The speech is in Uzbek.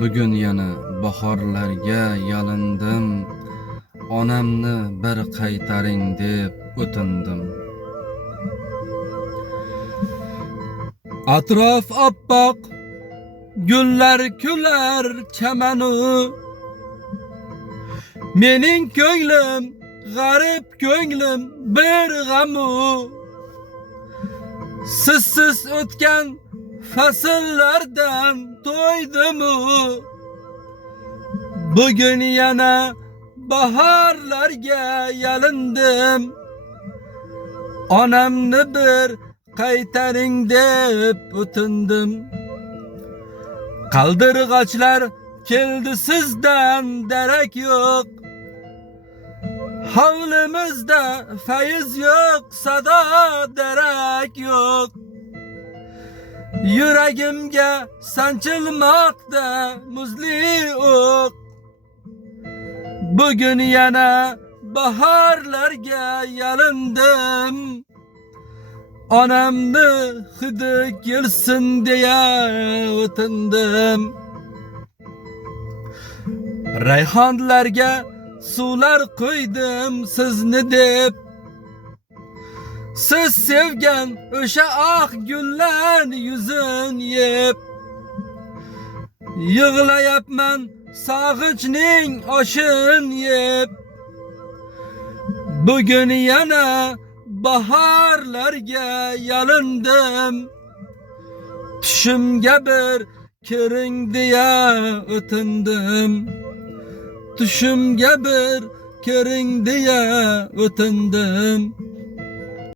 Bugun yana bahorlarga yalindim, onamni bir qaytaring deb o'tindim. Atrof oppoq, gullar kular chamanu, mening ko'nglim g'arib ko'nglim bir g'amu. Sizsiz o'tgan fasllardan to'ydimu, bugun yana bahorlarga yalindim, onamni bir qaytaring deb o'tindim. Qaldirg'ochlar keldi sizdan darak yo'q, hovlimizda fayz yo'q, sado darak yo'q. Yuragimga sanchilmoqda muzli o'q, bugun yana bahorlarga yalindim, onamni hidi kelsin deya o'tindim. Rayhonlarga suvlar qo'ydim sizni deb, siz sevgan o'sha oq gullar yuzin yeb. Yig'layapman sog'inchning oshin yeb, bugun yana bahorlarga yalindim, tushimga bir kiring deya o'tindim, tushimga bir kiring deya o'tindim.